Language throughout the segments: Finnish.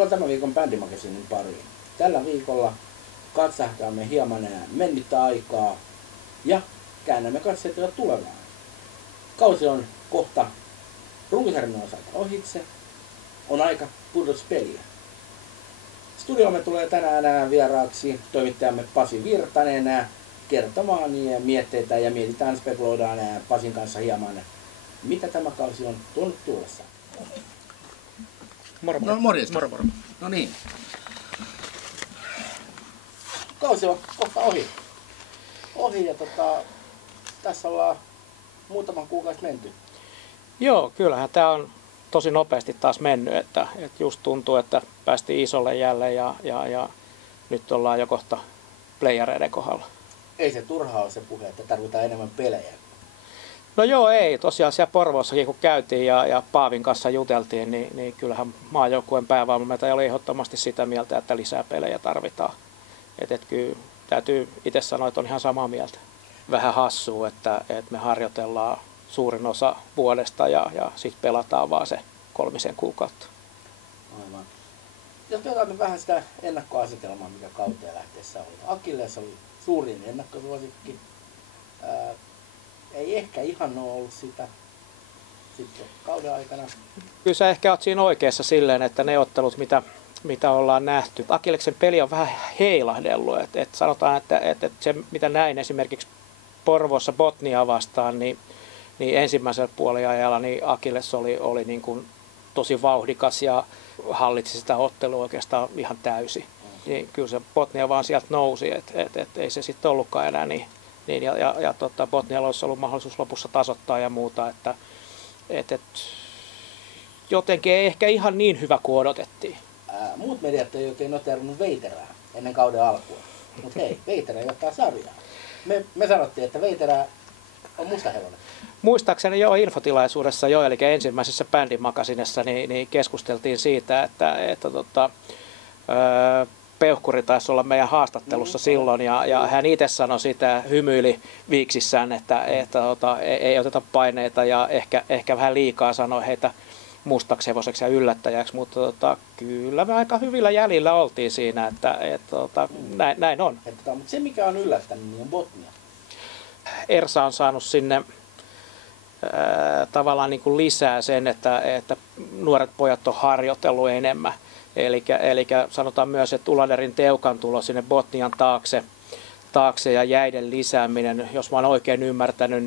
Tervetuloa tämän viikon Bändimakasiinin pariin. Tällä viikolla katsahtaamme hieman mennyttä aikaa ja käännämme katseita jo tulevaan. Kausi on kohta runkosarjan osalta ohitse. On aika pudotuspeliä. Studioomme tulee tänään vieraaksi toimittajamme Pasi Virtanen kertomaan mietteitä ja mietitään, spekuloidaan Pasin kanssa hieman, mitä tämä kausi on tuonut tullessaan. Moro. No morjesta. Moro. No niin. Kausi on kohta ohi ja tässä ollaan muutaman kuukausi menty. Joo, kyllähän tämä on tosi nopeasti taas mennyt, että just tuntuu, että päästiin isolle jälleen ja nyt ollaan jo kohta playereiden kohdalla. Ei se turhaa ole se puhe, että tarvitaan enemmän pelejä. No joo, ei. Tosiaan siellä Porvoossakin kun käytiin ja Paavin kanssa juteltiin, niin kyllähän maajoukkueen päävalmentaja oli ehdottomasti sitä mieltä, että lisää pelejä tarvitaan. Et kyllä täytyy itse sanoa, että on ihan samaa mieltä. Vähän hassua, että me harjoitellaan suurin osa vuodesta ja sitten pelataan vaan se 3 kuukautta. Aivan. Jos otamme vähän sitä ennakkoasetelmaa, mikä kauteen lähteessä oli. Akilles oli suurin ennakkosuosikki. Ei ehkä ihan ole ollut sitä sitten kauden aikana. Kyllä sä ehkä oot siinä oikeassa silleen, että ne ottelut, mitä ollaan nähty. Akilleksen peli on vähän heilahdellut. Et sanotaan, että se mitä näin esimerkiksi Porvoossa Botniaa vastaan, niin ensimmäisellä puoliajalla niin Akilles oli niin kuin tosi vauhdikas ja hallitsi sitä ottelua oikeastaan ihan täysin. Niin kyllä se Botnia vaan sieltä nousi, että ei se sitten ollutkaan enää niin. Botnialla olisi ollut mahdollisuus lopussa tasoittaa ja muuta, että jotenkin ei ehkä ihan niin hyvä kuin odotettiin. Muut mediat ei oikein noterannut Veiterää ennen kauden alkua, mutta hei, Veiterä johtaa sarjaa. Me sanottiin, että Veiterä on musta hevonen. Muistaakseni jo infotilaisuudessa eli ensimmäisessä Bändimakasinessa niin keskusteltiin siitä, että Peuhkuri taisi olla meidän haastattelussa silloin ja hän itse sanoi sitä, hymyili viiksissään, että ei oteta paineita ja ehkä vähän liikaa sanoi heitä mustaksi hevoseksi ja yllättäjäksi, mutta kyllä me aika hyvillä jäljillä oltiin siinä, että näin on. Mutta se mikä on yllättänyt, niin on Botnia. Ersa on saanut sinne tavallaan niin kuin lisää sen, että nuoret pojat on harjoitellut enemmän. Eli sanotaan myös, että Uladerin Teukan tulo sinne Botnian taakse ja jäiden lisääminen, jos mä oon oikein ymmärtänyt,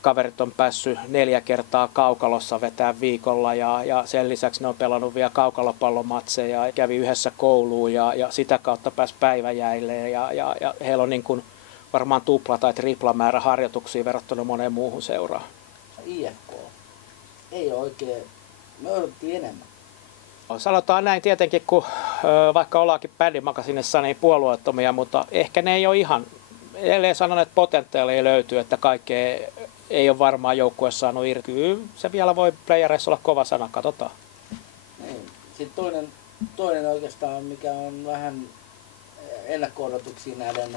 kaverit on päässyt 4 kertaa kaukalossa vetää viikolla ja sen lisäksi ne on pelannut vielä kaukalopallomatseja ja kävi yhdessä kouluun ja sitä kautta pääsi päiväjäille ja heillä on niin kuin varmaan tupla tai tripla määrä harjoituksia verrattuna moneen muuhun seuraan. IFK ei ole oikein, me odottiin enemmän. Sanotaan näin tietenkin, kun vaikka ollaankin Bändimakasinissa niin puolueettomia, mutta ehkä ne ei ole ihan, edelleen sanon, että potentiaalia ei löytyy, että kaikkea ei ole varmaan joukkueessa saanut irti. Kyllä se vielä voi playereissa olla kova sana, katsotaan. Niin. Sitten toinen oikeastaan, mikä on vähän ennakko-odotuksia näiden,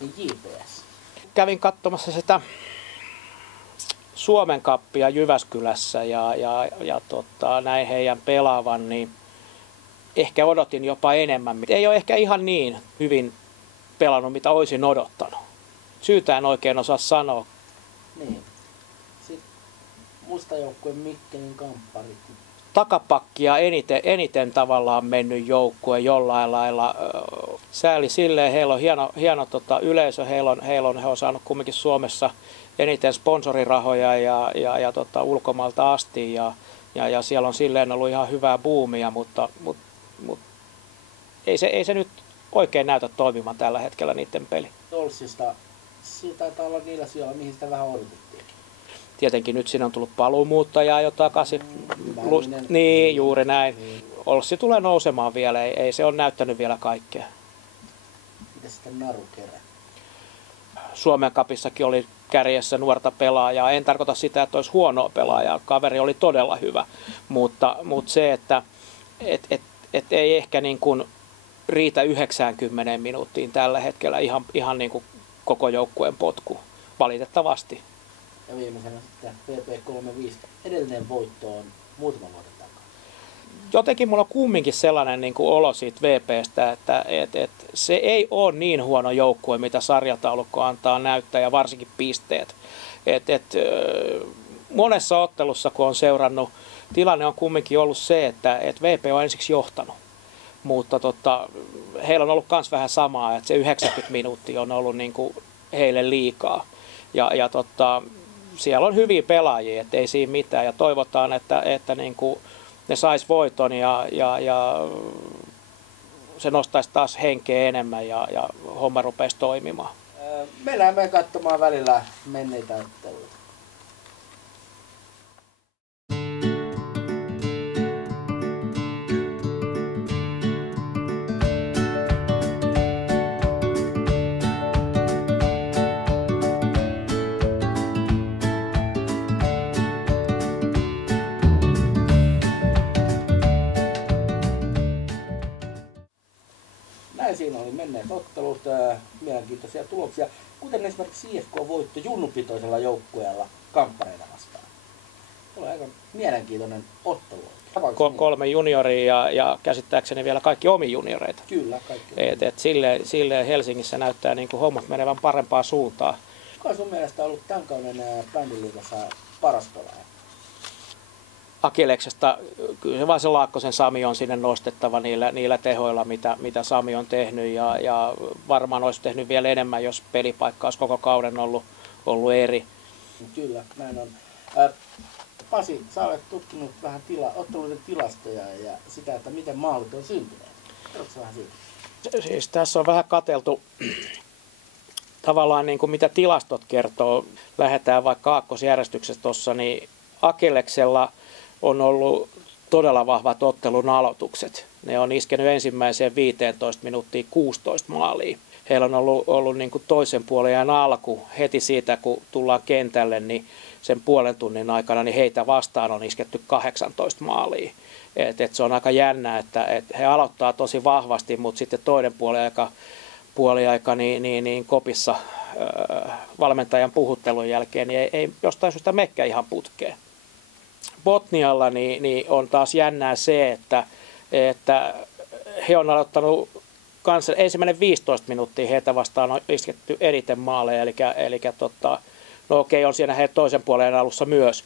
niin JPS. Kävin katsomassa sitä Suomen Cupia Jyväskylässä ja näin heidän pelaavan, niin ehkä odotin jopa enemmän. Ei ole ehkä ihan niin hyvin pelannut, mitä olisin odottanut. Syytä en oikein osaa sanoa. Niin. Sitten mustajoukkueen Mikkelin kampparit. Takapakkia eniten tavallaan mennyt joukkue jollain lailla. Sääli silleen, heillä on hieno yleisö, he on saanut kumminkin Suomessa eniten sponsorirahoja ja ulkomailta asti ja siellä on silleen ollut ihan hyvää buumia, mutta ei se nyt oikein näytä toimimaan tällä hetkellä niiden peli. Tolsista, se taitaa olla niillä sijoilla, mihin sitä vähän odotettiin. Tietenkin nyt siinä on tullut paluumuuttajaa jo takaisin. Niin, juuri näin. Niin. Olssi tulee nousemaan vielä, ei se ole näyttänyt vielä kaikkea. Mitä sitten Naru kerää? Suomen Cupissakin oli kärjessä nuorta pelaajaa. En tarkoita sitä, että olisi huonoa pelaajaa. Kaveri oli todella hyvä, mutta se, että ei ehkä niin kuin riitä 90 minuuttiin tällä hetkellä ihan niin kuin koko joukkueen potku, valitettavasti. Ja viimeisenä sitten PP35. Edellinen voitto on muutama vuoden takaa. jotenkin mulla on kumminkin sellainen niin kuin olo siitä VPstä, että se ei ole niin huono joukkue, mitä sarjataulukko antaa näyttää ja varsinkin pisteet. Monessa ottelussa, kun on seurannut, tilanne on kumminkin ollut se, että VP on ensiksi johtanut. Mutta heillä on ollut myös vähän samaa, että se 90 minuuttia on ollut niin kuin heille liikaa. Siellä on hyviä pelaajia, ettei siinä mitään. Ja toivotaan, että niin kuin ne sais voiton ja se nostaisi taas henkeä enemmän ja homma rupeisi toimimaan. Me lähdemme katsomaan välillä menneitä otteluita. Siinä oli menneet ottelut, mielenkiintoisia tuloksia, kuten esimerkiksi IFK-voitto junnupitoisella joukkueella Kamppareita vastaan. Se oli aika mielenkiintoinen ottelu. 3 junioria ja käsittääkseni vielä kaikki omi junioreita. Kyllä, kaikki. Silleen Helsingissä näyttää niin kuin hommat menevän parempaan suuntaan. Kuka on sun mielestä ollut tämän kauden bändiliigassa paras pelaaja? Akilleksesta, kyllä se vaan se Laakkosen Sami on sinne nostettava niillä tehoilla, mitä Sami on tehnyt ja varmaan olisi tehnyt vielä enemmän, jos pelipaikka olisi koko kauden ollut eri. Kyllä, näin on. Pasi, sä olet tutkinut vähän otteluiden tilastoja ja sitä, että miten maalit on syntyneet. Kerrotko vähän siitä? Siis tässä on vähän katseltu tavallaan niin kuin mitä tilastot kertoo. Lähdetään vaikka aakkosjärjestyksessä tuossa, niin Akilleksella on ollut todella vahvat ottelun aloitukset. Ne on iskenyt ensimmäiseen 15 minuuttiin 16 maalia. Heillä on ollut niin kuin toisen puolen alku heti siitä, kun tullaan kentälle, niin sen puolen tunnin aikana niin heitä vastaan on isketty 18 maalia. Se on aika jännä, että he aloittaa tosi vahvasti, mutta sitten toinen puoliaika niin kopissa valmentajan puhuttelun jälkeen niin ei jostain syystä mekkä ihan putkeen. Botnialla niin on taas jännää se, että he on aloittanut kanssa ensimmäinen 15 minuuttia heitä vastaan on isketty eniten maaleja, eli no okei, on siinä he toisen puolen alussa myös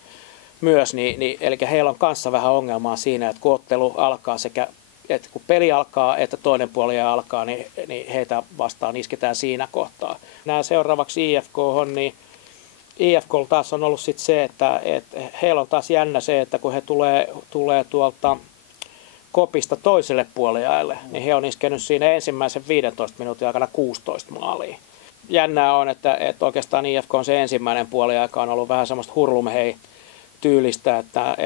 eli heillä on kanssa vähän ongelmaa siinä, että kun ottelu alkaa että kun peli alkaa, että toinen puoli alkaa, niin heitä vastaan isketään siinä kohtaa. Nämä seuraavaksi IFK niin IFK:lla taas on ollut sit se, että heillä on taas jännä se, että kun he tulee tuolta kopista toiselle puoliajalle, niin he on iskenyt siinä ensimmäisen 15 minuutin aikana 16 maalia. Jännää on, että oikeastaan IFK on se ensimmäinen puoliaika on ollut vähän semmoista hurlumhei tyylistä, että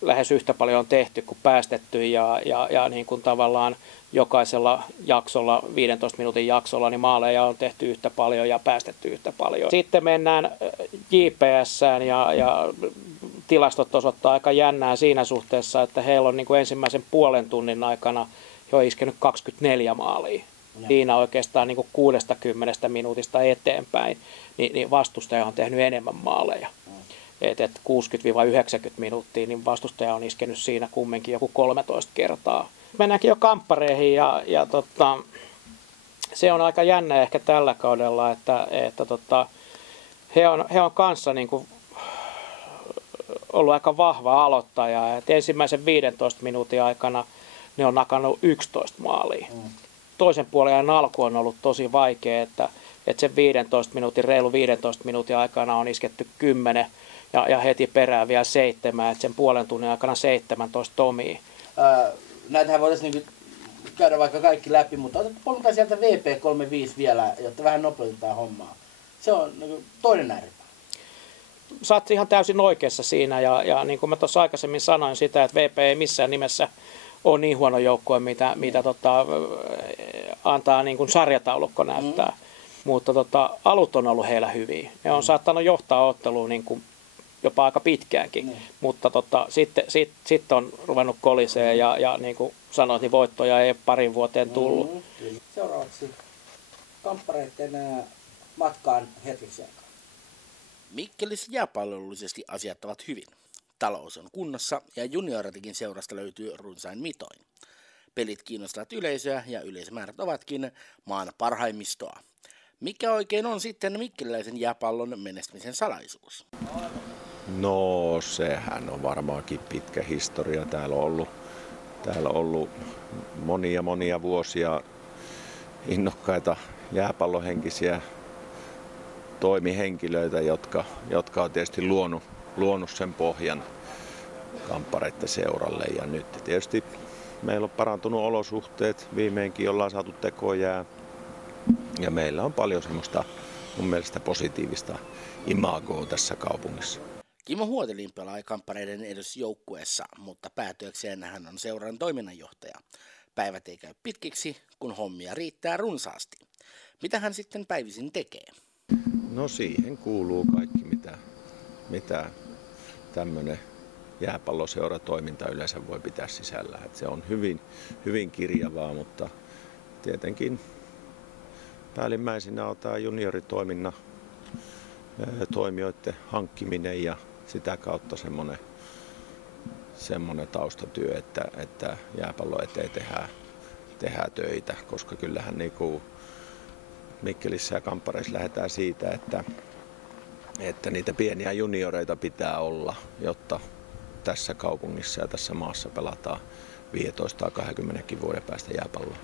lähes yhtä paljon on tehty kuin päästetty ja niin kuin tavallaan jokaisella jaksolla, 15 minuutin jaksolla, niin maaleja on tehty yhtä paljon ja päästetty yhtä paljon. Sitten mennään JPS:ään ja tilastot osoittaa aika jännää siinä suhteessa, että heillä on niin kuin ensimmäisen puolen tunnin aikana jo iskenyt 24 maalia. Siinä oikeastaan niin kuin 60 minuutista eteenpäin, niin vastustaja on tehnyt enemmän maaleja. 60-90 minuuttia, niin vastustaja on iskenyt siinä kumminkin joku 13 kertaa. Mennäänkin jo kamppareihin ja se on aika jännä ehkä tällä kaudella, että he on kanssa niin kuin ollut aika vahva aloittaja. Et ensimmäisen 15 minuutin aikana ne on nakannut 11 maalia. Toisen puolen alku on ollut tosi vaikea, että sen reilu 15 minuutin aikana on isketty 10 ja heti perään vielä 7, että sen puolen tunnin aikana 17 omia. Näitähän voitaisiin niin käydä vaikka kaikki läpi, mutta otetaan sieltä VP35 vielä, jotta vähän nopeutetaan hommaa. Se on niin toinen ääripää. Sä oot ihan täysin oikeassa siinä ja niin kuin mä tuossa aikaisemmin sanoin sitä, että VP ei missään nimessä ole niin huono joukkue, mitä antaa niin kuin sarjataulukko näyttää. Mutta alut on ollut heillä hyviä. Ne on saattanut johtaa otteluun niin kuin jopa aika pitkäänkin, mutta sitten on ruvennut koliseen ja niin kuin sanoit, niin voittoja ei parin vuoteen tullut. Seuraavaksi kamppareiden matkaan hetkeksi aikaa. Mikkelissä jääpallollisesti asiat ovat hyvin. Talous on kunnossa ja junioritikin seurasta löytyy runsain mitoin. Pelit kiinnostavat yleisöä ja yleisömäärät ovatkin maan parhaimmistoa. Mikä oikein on sitten mikkeliläisen jääpallon menestymisen salaisuus? No sehän on varmaankin pitkä historia. Täällä on ollut monia vuosia innokkaita jääpallohenkisiä toimihenkilöitä, jotka on tietysti luonut sen pohjan Kamppareitten seuralle. Ja nyt tietysti meillä on parantunut olosuhteet, viimeinkin ollaan saatu tekojää ja meillä on paljon semmoista mun mielestä positiivista imagoa tässä kaupungissa. Kimmo Huotelin pelaa Kamppareiden edusjoukkueessa, mutta päätyökseen hän on seuran toiminnanjohtaja. Päivät ei käy pitkiksi, kun hommia riittää runsaasti. Mitä hän sitten päivisin tekee? No siihen kuuluu kaikki, mitä tämmöinen jääpalloseuratoiminta yleensä voi pitää sisällä. Et se on hyvin kirjavaa, mutta tietenkin päällimmäisenä on tämä junioritoiminnan toimijoiden hankkiminen ja sitä kautta semmoinen taustatyö, että jääpallo eteen tehdään töitä, koska kyllähän niinku Mikkelissä ja Kamppareissa lähdetään siitä, että niitä pieniä junioreita pitää olla, jotta tässä kaupungissa ja tässä maassa pelataan 15-20 vuoden päästä jääpalloa.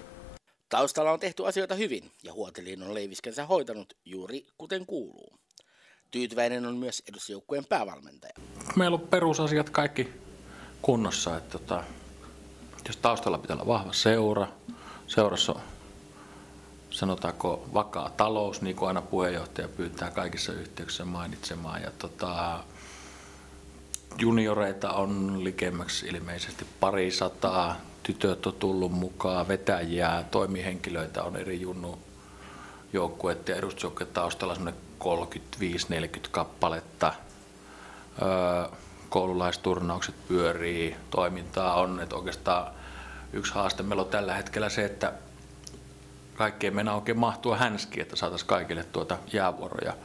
Taustalla on tehty asioita hyvin ja Huotelin on leiviskensä hoitanut juuri kuten kuuluu. Tyytyväinen on myös edusjoukkueen päävalmentaja. Meillä on perusasiat kaikki kunnossa. Että jos taustalla pitää olla vahva seurassa on sanotaanko vakaa talous, niin kuin aina puheenjohtaja pyytää kaikissa yhteyksissä mainitsemaan. Ja junioreita on likemmäksi ilmeisesti 200, tytöt on tullut mukaan, vetäjiä, toimihenkilöitä on eri junnujoukkueiden ja edustusjoukkueiden taustalla semmoinen 35-40 kappaletta. Koululaisturnaukset pyörii, toimintaa on, että oikeastaan yksi haaste meillä on tällä hetkellä se, että kaikkeen mennään oikein mahtua hänskiin, että saataisiin kaikille jäävuoroja.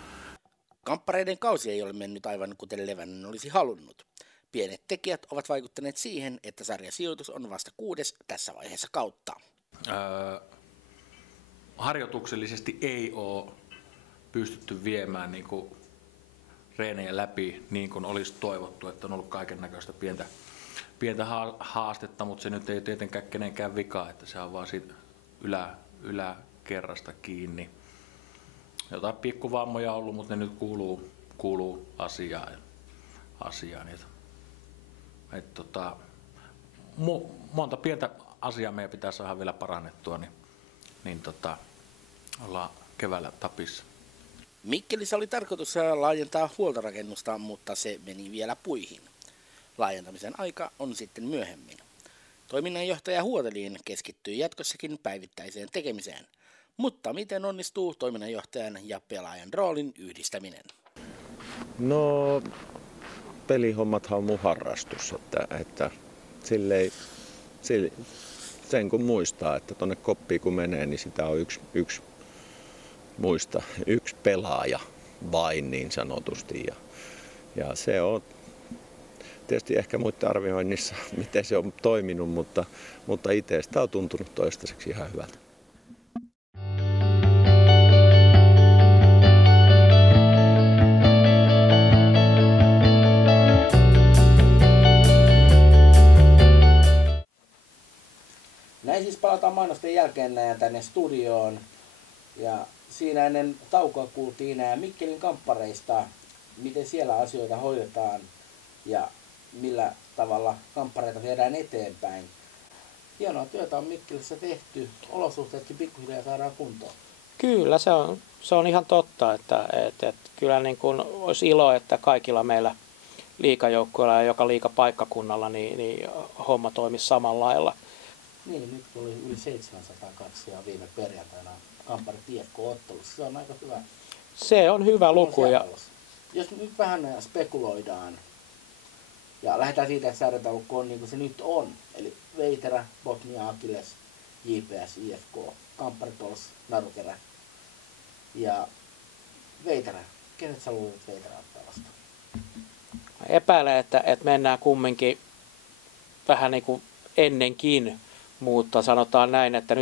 Kamppareiden kausi ei ole mennyt aivan kuten Levänen olisi halunnut. Pienet tekijät ovat vaikuttaneet siihen, että sarjasijoitus on vasta 6. tässä vaiheessa kautta. Harjoituksellisesti ei ole pystytty viemään niin kuin reenejä läpi niin kuin olisi toivottu, että on ollut kaiken näköistä pientä haastetta, mutta se nyt ei tietenkään kenenkään vika, että se on vaan siitä yläkerrasta kiinni. Jotain pikkuvammoja on ollut, mutta ne nyt kuuluu asiaan. Monta pientä asiaa meidän pitää saada vielä parannettua, niin ollaan keväällä tapissa. Mikkelissä oli tarkoitus laajentaa huoltorakennusta, mutta se meni vielä puihin. Laajentamisen aika on sitten myöhemmin. Toiminnanjohtaja Huotelin keskittyy jatkossakin päivittäiseen tekemiseen. Mutta miten onnistuu toiminnanjohtajan ja pelaajan roolin yhdistäminen? No, pelihommathan on mun harrastus, että sen kun muistaa, että tonne koppiin kun menee, niin sitä on yksi pelaaja vain niin sanotusti. Ja se on tietysti ehkä muiden arvioinnissa, miten se on toiminut, mutta itsestä on tuntunut toistaiseksi ihan hyvältä. Näin siis palataan mainosten jälkeen tänne studioon. Ja siinä ennen taukoa kuultiin Mikkelin Kamppareista, miten siellä asioita hoidetaan ja millä tavalla kamppareita viedään eteenpäin. Hienoa työtä on Mikkelissä tehty, olosuhteetkin pikkuhiljaa saadaan kuntoon. Kyllä, se on ihan totta, että kyllä niin kuin olisi ilo, että kaikilla meillä liigajoukkueilla ja joka liigapaikkakunnalla niin homma toimisi samalla lailla. Niin, nyt tuli yli 700 katsojaa viime perjantaina Kampparit IFK-ottelussa. Se on aika hyvä. Se on hyvä luku. Jos nyt vähän spekuloidaan ja lähdetään siitä, että sarjataulukko on niin kuin se nyt on. Eli Veiterä, Botnia, Akilles, JPS, IFK, Kampparit, Ols, Narukerä ja Veiterä. Kenet sä luulet Veiterä ottaa vastaan? Epäilen, että mennään kumminkin vähän niin kuin ennenkin, mutta sanotaan näin, että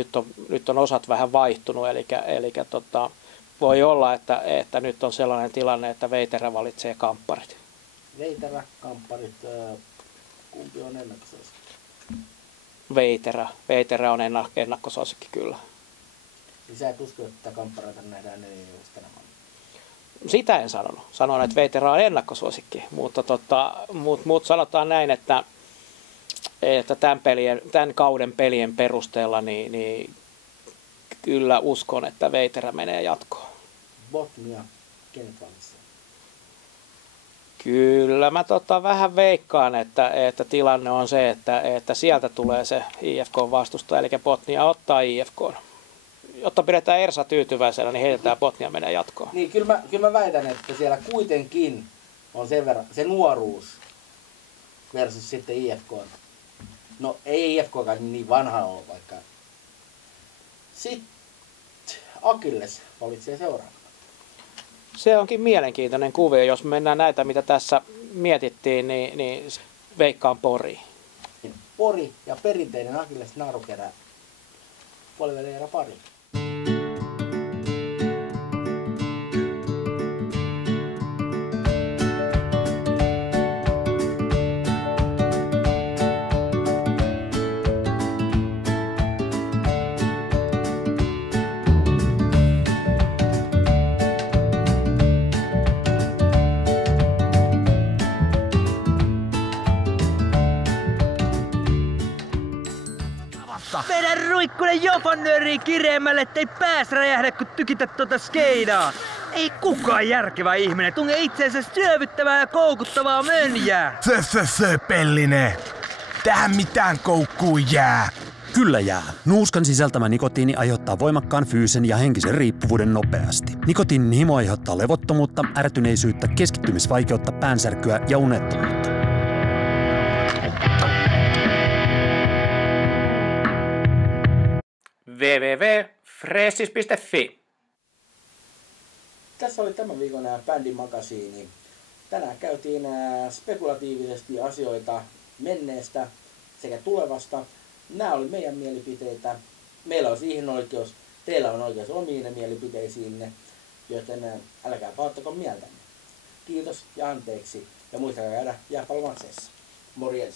nyt on osat vähän vaihtunut, eli voi olla, että nyt on sellainen tilanne, että Veiterä valitsee kampparit. Veiterä, kampparit, kumpi on ennakkosuosikki? Veiterä on ennakkosuosikki kyllä. Niin sä et usko, että kamppareita nähdään neljänneksi tänä vuonna? Sitä en sanonut. Sanoin, että Veiterä on ennakkosuosikki, mutta sanotaan näin, että tämän kauden pelien perusteella niin kyllä uskon, että Veiterä menee jatkoon. Botnia, kenet valitsee? Kyllä mä vähän veikkaan, että tilanne on se, että sieltä tulee se IFK-vastustaja, eli Botnia ottaa IFK. Jotta pidetään Ersa tyytyväisenä, niin heitetään Botnia menee jatkoon. Niin, kyllä mä väitän, että siellä kuitenkin on sen verran se nuoruus versus sitten IFK. No ei IFKkaan niin vanha ole, vaikka. Sitten Akilles valitsee seuraavana. Se onkin mielenkiintoinen kuvio. Jos mennään näitä, mitä tässä mietittiin, niin veikkaan Pori. Pori ja perinteinen Akilles narukerä puolivälierä pari. Vedä ruikkunen jofannööriin kireemmälle, ettei pääs räjähdä, kun tykität tota skeidaa. Ei kukaan järkevä ihminen tunge itseensä syövyttävää ja koukuttavaa mönjää. Pellinen. Tähän mitään koukkuu jää. Kyllä jää. Nuuskan sisältämä nikotiini aiheuttaa voimakkaan fyysisen ja henkisen riippuvuuden nopeasti. Nikotiinin himo aiheuttaa levottomuutta, ärtyneisyyttä, keskittymisvaikeutta, päänsärkyä ja unettomuutta. www.fresis.fi. Tässä oli tämän viikon Bändin makasiini. Tänään käytiin spekulatiivisesti asioita menneestä sekä tulevasta. Nämä oli meidän mielipiteitä. Meillä on siihen oikeus. Teillä on oikeus omiin mielipiteisiinne, joten älkää pahoittako mieltänne. Kiitos ja anteeksi. Ja muistakaa käydä jääpallomatseissa. Morjens.